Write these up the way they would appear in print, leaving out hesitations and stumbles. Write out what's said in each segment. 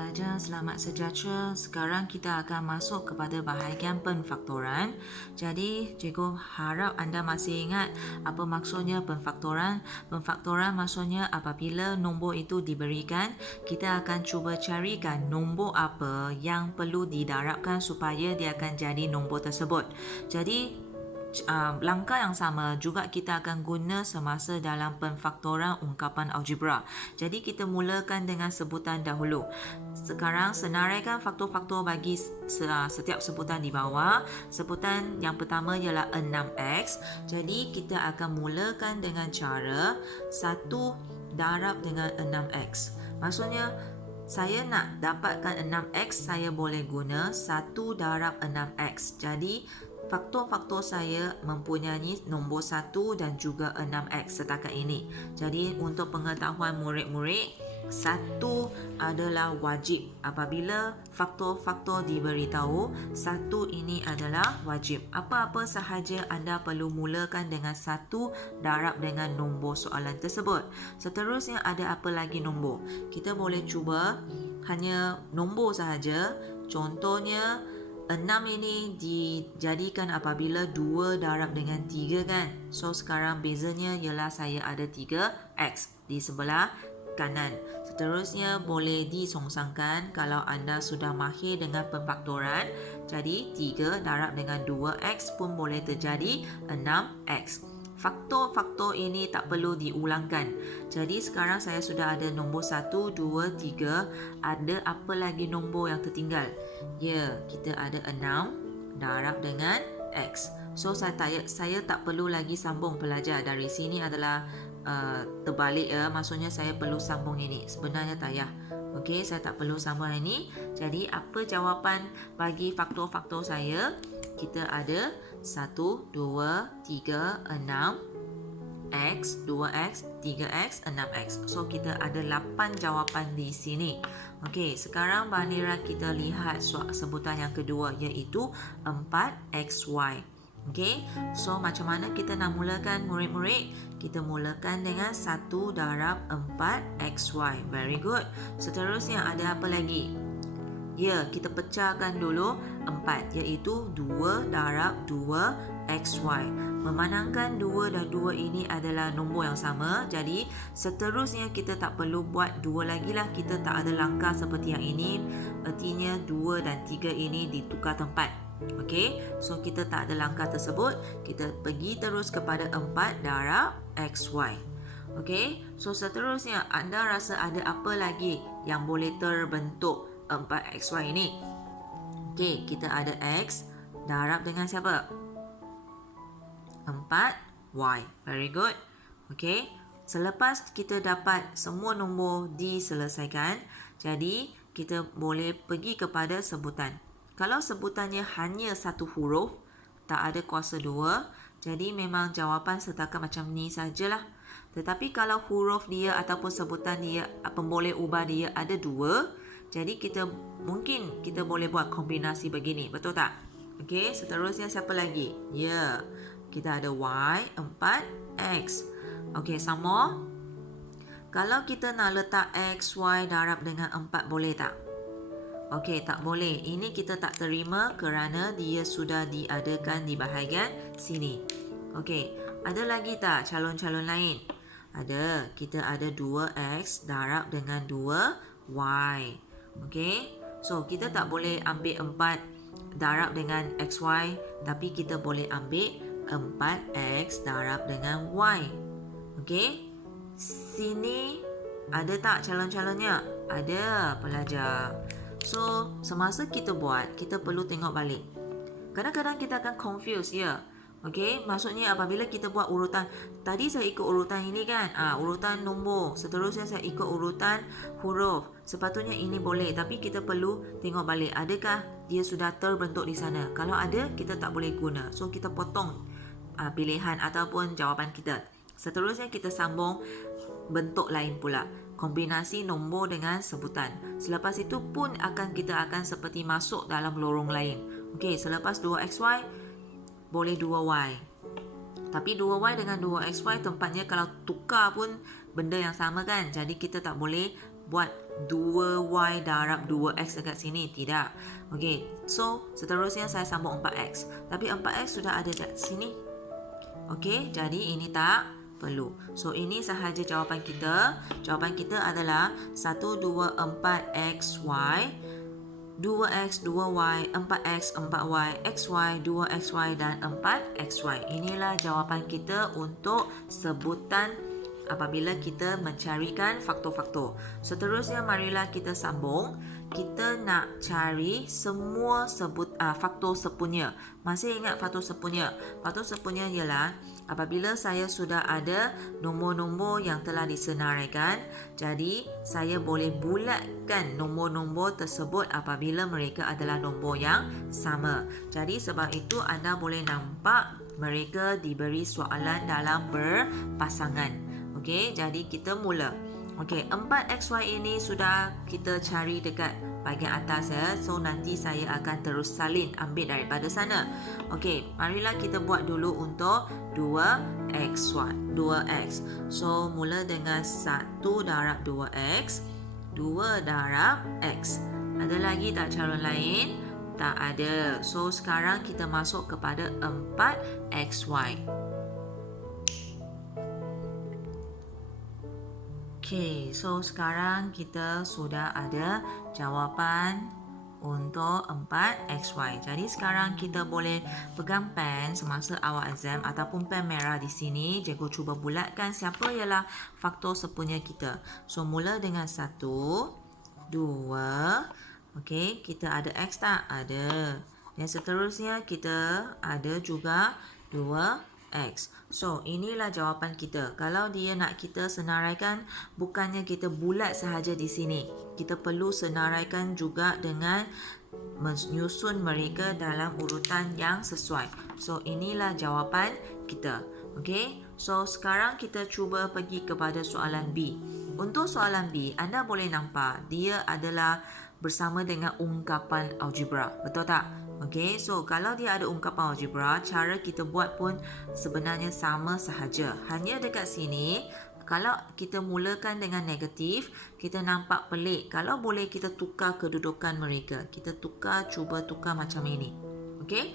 pelajar, selamat sejahtera. Sekarang kita akan masuk kepada bahagian penfaktoran. Jadi, cikgu harap anda masih ingat apa maksudnya penfaktoran. Penfaktoran maksudnya apabila nombor itu diberikan, kita akan cuba carikan nombor apa yang perlu didarabkan supaya dia akan jadi nombor tersebut. Jadi, langkah yang sama juga kita akan guna semasa dalam penfaktoran ungkapan algebra. Jadi kita mulakan dengan sebutan dahulu. Sekarang senaraikan faktor-faktor bagi setiap sebutan di bawah. Sebutan yang pertama ialah 6x. Jadi kita akan mulakan dengan cara 1 darab dengan 6x. Maksudnya saya nak dapatkan 6x, saya boleh guna 1 darab 6x. Jadi faktor-faktor saya mempunyai nombor 1 dan juga 6x setakat ini. Jadi untuk pengetahuan murid-murid, 1 adalah wajib. Apabila faktor-faktor diberitahu, 1 ini adalah wajib. Apa-apa sahaja anda perlu mulakan dengan 1 darab dengan nombor soalan tersebut. Seterusnya ada apa lagi nombor? Kita boleh cuba hanya nombor sahaja. Contohnya 6 ini dijadikan apabila 2 darab dengan 3 kan. So sekarang bezanya ialah saya ada 3x di sebelah kanan. Seterusnya boleh disongsangkan kalau anda sudah mahir dengan penfaktoran. Jadi 3 darab dengan 2x pun boleh terjadi 6x. Faktor-faktor ini tak perlu diulangkan. Jadi sekarang saya sudah ada nombor 1, 2, 3. Ada apa lagi nombor yang tertinggal? Ya, kita ada 6 darab dengan x. So saya tak perlu lagi sambung pelajar. Dari sini adalah terbalik ya. Maksudnya saya perlu sambung ini. Sebenarnya tak payah. Okey, saya tak perlu sambung ini. Jadi apa jawapan bagi faktor-faktor saya? Kita ada 1, 2, 3, 6 x, 2x, 3x, 6x. So kita ada 8 jawapan di sini. Okey, sekarang Banira kita lihat sebutan yang kedua iaitu 4xy. Okey, so macam mana kita nak mulakan murid-murid? Kita mulakan dengan 1 darab 4xy. Very good. Seterusnya ada apa lagi? Ya, kita pecahkan dulu 4 iaitu 2 darab 2xy. Memandangkan 2 dan 2 ini adalah nombor yang sama. Jadi seterusnya kita tak perlu buat 2 lagi lah. Kita tak ada langkah seperti yang ini. Artinya 2 dan 3 ini ditukar tempat. Okey, so kita tak ada langkah tersebut. Kita pergi terus kepada 4 darab xy. Okey, so seterusnya anda rasa ada apa lagi yang boleh terbentuk 4xy ini? Okey, kita ada x darab dengan siapa? 4y. Very good. Okey, selepas kita dapat semua nombor diselesaikan, jadi kita boleh pergi kepada sebutan. Kalau sebutannya hanya satu huruf, tak ada kuasa 2, jadi memang jawapan setakat macam ni sajalah. Tetapi kalau huruf dia ataupun sebutan dia, pemboleh ubah dia ada 2, jadi mungkin kita boleh buat kombinasi begini, betul tak? Okey, seterusnya siapa lagi? Ya, kita ada y, 4x. Okey, sama. Kalau kita nak letak x, y darab dengan 4 boleh tak? Okey, tak boleh. Ini kita tak terima kerana dia sudah diadakan di bahagian sini. Okey, ada lagi tak calon-calon lain? Ada. Kita ada 2x darab dengan 2y. Okey, so kita tak boleh ambil 4 darab dengan xy, tapi kita boleh ambil 4x darab dengan y. Okey, sini ada tak calon-calonnya? Ada pelajar. So semasa kita buat, kita perlu tengok balik. Kadang-kadang kita akan confuse ya. Okey, maksudnya apabila kita buat urutan, tadi saya ikut urutan ini kan, urutan nombor, seterusnya saya ikut urutan huruf. Sepatutnya ini boleh, tapi kita perlu tengok balik, adakah dia sudah terbentuk di sana. Kalau ada, kita tak boleh guna. So kita potong pilihan ataupun jawapan kita. Seterusnya kita sambung bentuk lain pula, kombinasi nombor dengan sebutan. Selepas itu pun kita akan seperti masuk dalam lorong lain. Okey, selepas 2xy boleh 2y. Tapi 2y dengan 2xy tempatnya kalau tukar pun benda yang sama kan. Jadi kita tak boleh buat 2y darab 2x dekat sini. Tidak. Okey, so seterusnya saya sambung 4x. Tapi 4x sudah ada dekat sini. Okey, jadi ini tak perlu. So ini sahaja jawapan kita. Jawapan kita adalah 1, 2, 4xy, 2x, 2y, 4x, 4y, xy, 2xy dan 4xy. Inilah jawapan kita untuk sebutan apabila kita mencarikan faktor-faktor. Seterusnya marilah kita sambung. Kita nak cari semua faktor sepunya. Masih ingat faktor sepunya? Faktor sepunya ialah apabila saya sudah ada nombor-nombor yang telah disenaraikan, jadi saya boleh bulatkan nombor-nombor tersebut apabila mereka adalah nombor yang sama. Jadi sebab itu anda boleh nampak mereka diberi soalan dalam berpasangan. Okey, jadi kita mula. Okey, 4xy ini sudah kita cari dekat bahagian atas ya. So nanti saya akan terus salin ambil daripada sana. Okey, marilah kita buat dulu untuk 2xy, 2x. So mula dengan 1 darab 2x, 2 darab x. Ada lagi tak cara lain? Tak ada. So sekarang kita masuk kepada 4xy. Okay, so sekarang kita sudah ada jawapan untuk 4xy. Jadi sekarang kita boleh pegang pen semasa awal exam ataupun pen merah di sini. Cikgu cuba bulatkan siapa ialah faktor sepunya kita. So mula dengan 1, 2. Okey, kita ada x tak? Ada. Dan seterusnya kita ada juga 2x. So, inilah jawapan kita. Kalau dia nak kita senaraikan, bukannya kita bulat sahaja di sini. Kita perlu senaraikan juga dengan menyusun mereka dalam urutan yang sesuai. So, inilah jawapan kita. Okey? So, sekarang kita cuba pergi kepada soalan B. Untuk soalan B, anda boleh nampak dia adalah bersama dengan ungkapan algebra. Betul tak? Okey, so kalau dia ada ungkapan algebra, cara kita buat pun sebenarnya sama sahaja. Hanya dekat sini, kalau kita mulakan dengan negatif, kita nampak pelik. Kalau boleh kita tukar kedudukan mereka. Kita cuba tukar macam ini. Okey?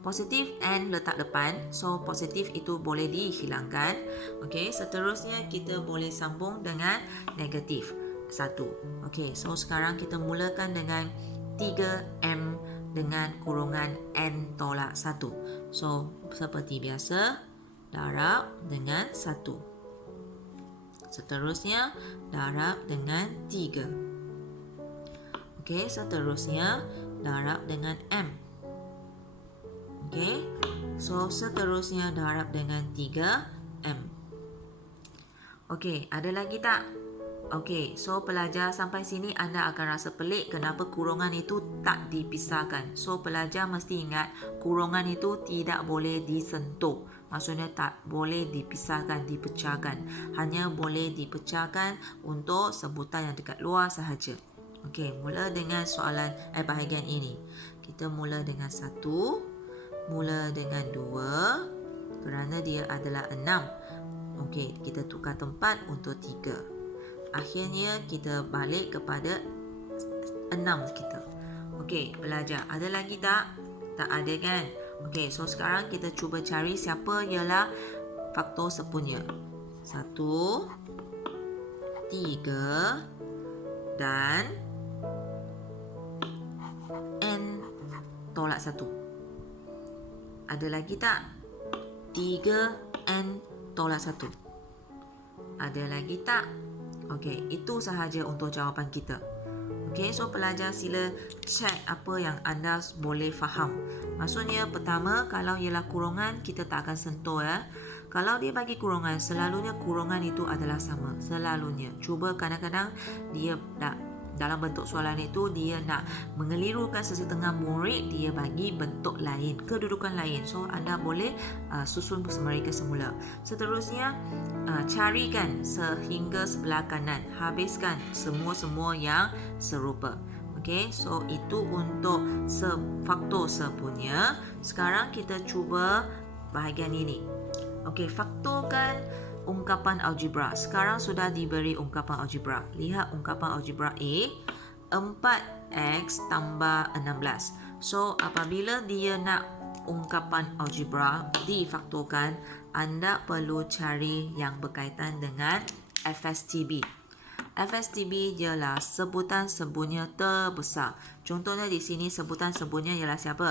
Positif N letak depan. So, positif itu boleh dihilangkan. Okey, seterusnya kita boleh sambung dengan negatif 1. Okey, so sekarang kita mulakan dengan 3M dengan kurungan N tolak 1. So, seperti biasa, darab dengan 1. Seterusnya, darab dengan 3. Okey, seterusnya, darab dengan M. Okey, so seterusnya, darab dengan 3M. Okey, ada lagi tak? Okey, so pelajar sampai sini anda akan rasa pelik kenapa kurungan itu tak dipisahkan. So pelajar mesti ingat kurungan itu tidak boleh disentuh. Maksudnya tak boleh dipisahkan, dipecahkan. Hanya boleh dipecahkan untuk sebutan yang dekat luar sahaja. Okey, mula dengan soalan bahagian ini. Kita mula dengan 1, mula dengan 2 kerana dia adalah 6. Okey, kita tukar tempat untuk 3. Akhirnya kita balik kepada 6 kita. Okey, pelajar, ada lagi tak? Tak ada kan? Okey, so sekarang kita cuba cari siapa ialah faktor sepunya. 1, 3 dan N tolak 1. Ada lagi tak? 3N tolak 1. Ada lagi tak? Okey, itu sahaja untuk jawapan kita. Okey, so pelajar sila check apa yang anda boleh faham. Maksudnya pertama, kalau ialah kurungan, kita tak akan sentuh ya. Kalau dia bagi kurungan, selalunya kurungan itu adalah sama. Selalunya. Cuba kadang-kadang dia dalam bentuk soalan itu dia nak mengelirukan sesetengah murid, dia bagi bentuk lain, kedudukan lain. So anda boleh susun mereka semula. Seterusnya, carikan sehingga sebelah kanan, habiskan semua-semua yang serupa. Okey, so itu untuk faktor sepunya. Sekarang kita cuba bahagian ini. Okey, faktorkan ungkapan algebra. Sekarang sudah diberi ungkapan algebra. Lihat ungkapan algebra A, 4x tambah 16. So, apabila dia nak ungkapan algebra difaktorkan, anda perlu cari yang berkaitan dengan FSTB. FSTB ialah sebutan sembunyi terbesar. Contohnya di sini sebutan sembunyi ialah siapa?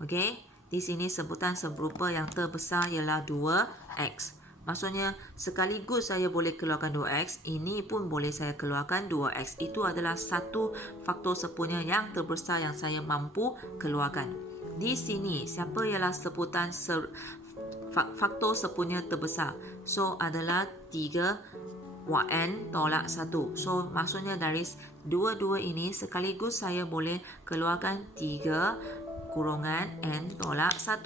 Okey, di sini sebutan serupa yang terbesar ialah 2x. Maksudnya sekaligus saya boleh keluarkan 2x, ini pun boleh saya keluarkan 2x. Itu adalah satu faktor sempurna yang terbesar yang saya mampu keluarkan. Di sini siapa ialah sebutan faktor sempurna terbesar? So adalah 3n tolak 1. So maksudnya dari dua-dua ini sekaligus saya boleh keluarkan 3 kurungan n tolak 1.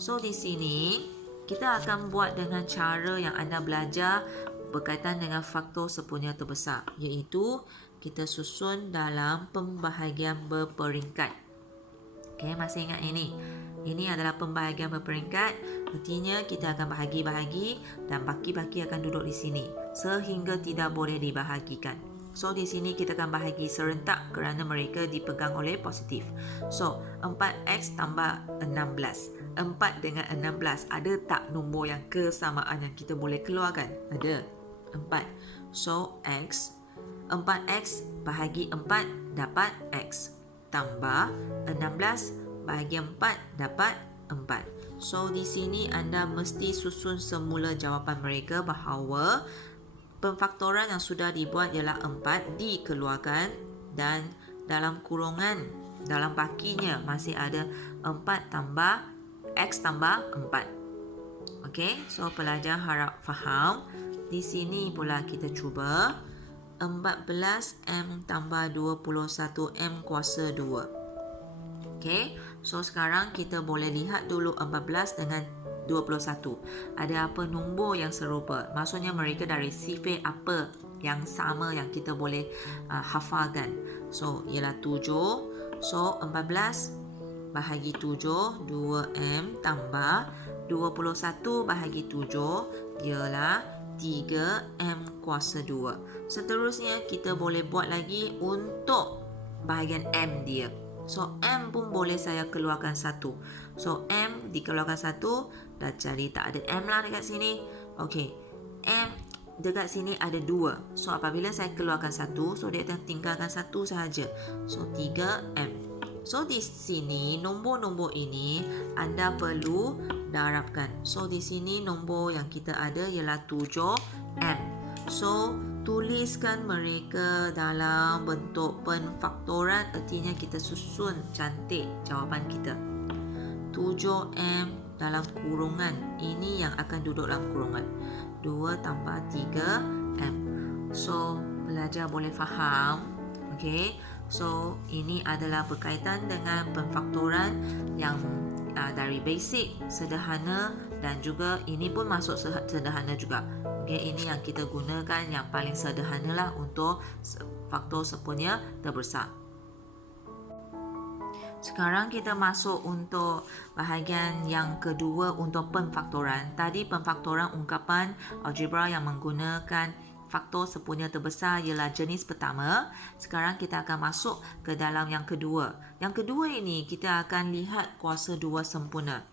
So di sini kita akan buat dengan cara yang anda belajar berkaitan dengan faktor sempurna terbesar, iaitu kita susun dalam pembahagian berperingkat. Okey, masih ingat ini? Ini adalah pembahagian berperingkat. Artinya kita akan bahagi-bahagi dan baki-baki akan duduk di sini sehingga tidak boleh dibahagikan. So di sini kita akan bahagi serentak kerana mereka dipegang oleh positif. So 4x tambah 16. 4 dengan 16, ada tak nombor yang kesamaan yang kita boleh keluarkan? Ada. 4. So x 4x bahagi 4 dapat x tambah 16 bahagi 4 dapat 4. So di sini anda mesti susun semula jawapan mereka bahawa pemfaktoran yang sudah dibuat ialah 4 dikeluarkan dan dalam kurungan, dalam bakinya masih ada 4 tambah x tambah 4. Okey, so pelajar harap faham. Di sini pula kita cuba 14m tambah 21m kuasa 2. Okey, so sekarang kita boleh lihat dulu 14 dengan 21. Ada apa nombor yang serupa? Maksudnya mereka dari sifar apa yang sama yang kita boleh hafalkan. So ialah 7. So 14 bahagi 7 2m tambah 21 bahagi 7 ialah 3m kuasa 2. Seterusnya kita boleh buat lagi untuk bahagian m dia. So m pun boleh saya keluarkan 1. So m dikeluarkan 1, dah jadi tak ada m lah dekat sini. Okey, m dekat sini ada 2. So apabila saya keluarkan 1, so dia akan tinggalkan 1 sahaja. So 3m. So di sini nombor-nombor ini anda perlu darabkan. So di sini nombor yang kita ada ialah 7m. So tuliskan mereka dalam bentuk penfaktoran, artinya kita susun cantik jawapan kita. 7m dalam kurungan, ini yang akan duduk dalam kurungan 2 tambah 3m. So pelajar boleh faham. Okey, so ini adalah berkaitan dengan penfaktoran yang dari basic, sederhana dan juga ini pun masuk sederhana juga. Okey, ini yang kita gunakan yang paling sederhana lah untuk faktor sempurna terbesar. Sekarang kita masuk untuk bahagian yang kedua untuk penfaktoran. Tadi penfaktoran ungkapan algebra yang menggunakan faktor sempurna terbesar ialah jenis pertama. Sekarang kita akan masuk ke dalam yang kedua. Yang kedua ini kita akan lihat kuasa 2 sempurna.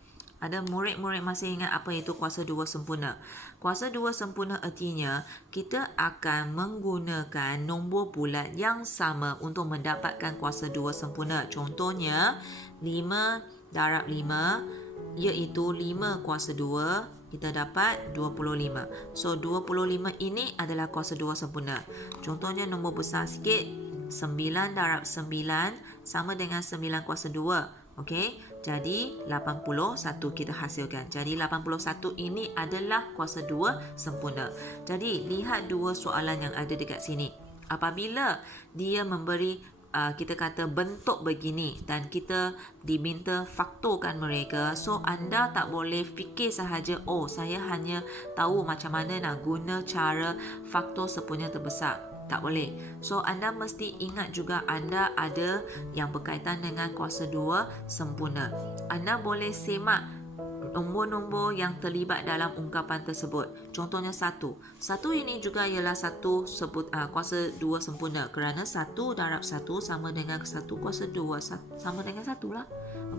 Ada murid-murid masih ingat apa itu kuasa 2 sempurna? Kuasa 2 sempurna artinya kita akan menggunakan nombor bulat yang sama untuk mendapatkan kuasa 2 sempurna. Contohnya 5 darab 5 iaitu 5 kuasa 2, kita dapat 25. So 25 ini adalah kuasa 2 sempurna. Contohnya nombor besar sikit, 9 darab 9 sama dengan 9 kuasa 2. Okey, jadi 81 kita hasilkan. Jadi 81 ini adalah kuasa 2 sempurna. Jadi lihat dua soalan yang ada dekat sini. Apabila dia memberi kita kata bentuk begini dan kita diminta faktorkan mereka, so anda tak boleh fikir sahaja, oh saya hanya tahu macam mana nak guna cara faktor sempurna terbesar. Tak boleh. So anda mesti ingat juga anda ada yang berkaitan dengan kuasa 2 sempurna. Anda boleh semak nombor-nombor yang terlibat dalam ungkapan tersebut. Contohnya 1. 1 ini juga ialah satu kuasa 2 sempurna kerana 1 darab 1 sama dengan 1 kuasa 2 sama dengan 1 lah.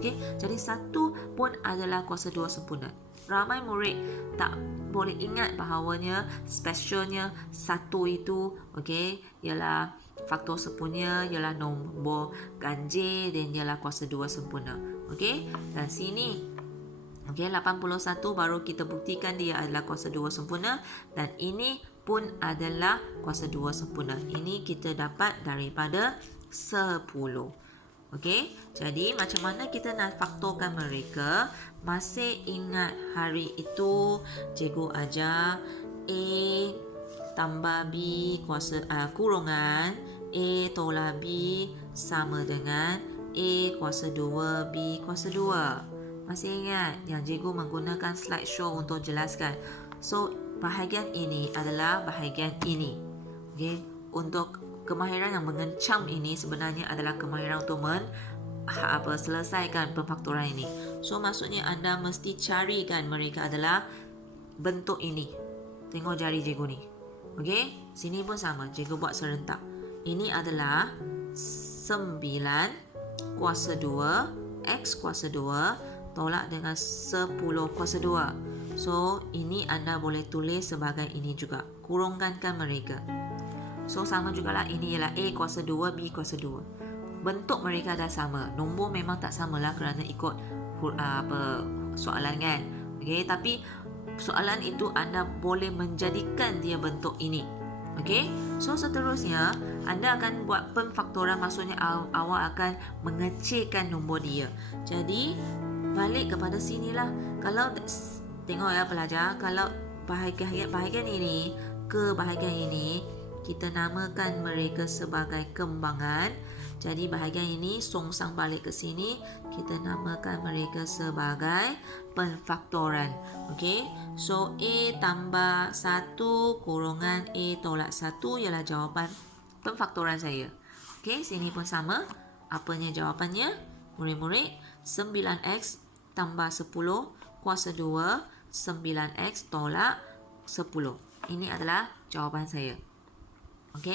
Okey, jadi 1 pun adalah kuasa 2 sempurna. Ramai murid tak boleh ingat bahawanya specialnya 1 itu ialah faktor sempurna, ialah nombor ganjil dan ialah kuasa 2 sempurna. Dan sini 81 baru kita buktikan dia adalah kuasa 2 sempurna dan ini pun adalah kuasa 2 sempurna. Ini kita dapat daripada 10. Jadi macam mana kita nak faktorkan mereka? Masih ingat hari itu cikgu ajar A tambah B kurungan A tolak B sama dengan A kuasa 2 B kuasa 2. Masih ingat yang cikgu menggunakan slideshow untuk jelaskan. So, bahagian ini adalah bahagian ini. Untuk kemahiran yang mengencam ini sebenarnya adalah kemahiran untuk selesaikan pemfaktoran ini. So, maksudnya anda mesti carikan mereka adalah bentuk ini. Tengok jari cikgu ni. Sini pun sama. Cikgu buat serentak. Ini adalah 9 kuasa 2 X kuasa 2 tolak dengan 10 kuasa 2. So, ini anda boleh tulis sebagai ini juga. Kurungkankan mereka. So, sama jugalah. Ini ialah A kuasa 2, B kuasa 2. Bentuk mereka dah sama. Nombor memang tak samalah kerana ikut soalan kan. Tapi soalan itu anda boleh menjadikan dia bentuk ini. So seterusnya anda akan buat pemfaktoran, maksudnya awak akan mengecilkan nombor dia. Jadi balik kepada sinilah. Kalau tengok ya pelajar, kalau bahagian ini ke bahagian ini kita namakan mereka sebagai kembangan. Jadi bahagian ini songsang balik ke sini, kita namakan mereka sebagai pemfaktoran. So A tambah 1 kurungan A tolak 1 ialah jawapan pemfaktoran saya. Sini pun sama. Apanya jawapannya? Murid-murid, 9x tambah 10 kuasa 2 9x tolak 10. Ini adalah jawapan saya.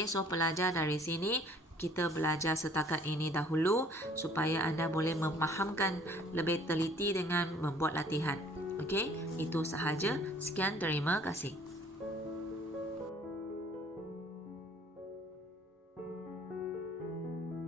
So pelajar dari sini kita belajar setakat ini dahulu supaya anda boleh memahamkan lebih teliti dengan membuat latihan. Itu sahaja. Sekian, terima kasih.